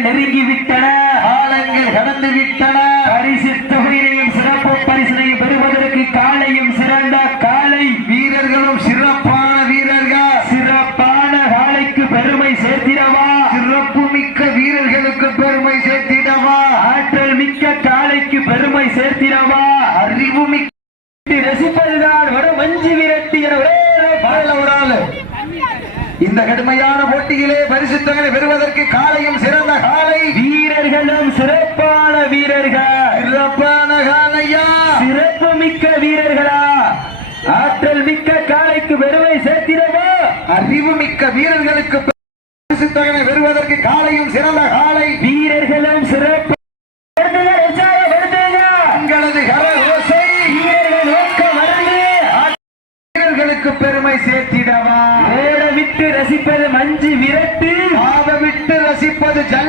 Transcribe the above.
காலங்கள் நெருங்கிவிட்டன, காலங்கள் கடந்து விட்டன. பரிசு தொகையினையும் சிறப்பு பரிசினையும் பெறுவதற்கு காலையும் சிறந்த காலை வீரர்களும் சிறப்பான வீரர்கள். சிறப்பான காலைக்கு பெருமை சேர்த்திடவா, சிறப்பு மிக்க வீரர்களுக்கு பெருமை சேர்த்திடவா, ஆற்றல் மிக்க காலைக்கு பெருமை சேர்த்திடவா, அறிவு மிக்க ரசிப்பதுதான் வரும் மஞ்சு விரட்டி என ஒரே ஒரு ஆளு. இந்த கடுமையான போட்டியிலே பரிசு தொகையை பெறுவதற்கு காலையும் சிறந்த காலை, வீரர்களும் சிறப்பான வீரர்கள். சிறப்பான காலையா, சிறப்பு மிக்க வீரர்களா, ஆற்றல் மிக்க காலைக்கு பெருமை சேர்த்திடவா, அறிவு மிக்க வீரர்களுக்கு பரிசு தொகையை பெறுவதற்கு காலையும் சிறந்த காலை, வீரர்களும் சிறப்பு உங்களது கரகோசை வீரர்களுக்கு பெருமை சேர்த்திடவா, ஓட விட்டு ரசிப்பது மஞ்சு விரட்டு, ஆக விட்டு ரசிப்பது ஜல்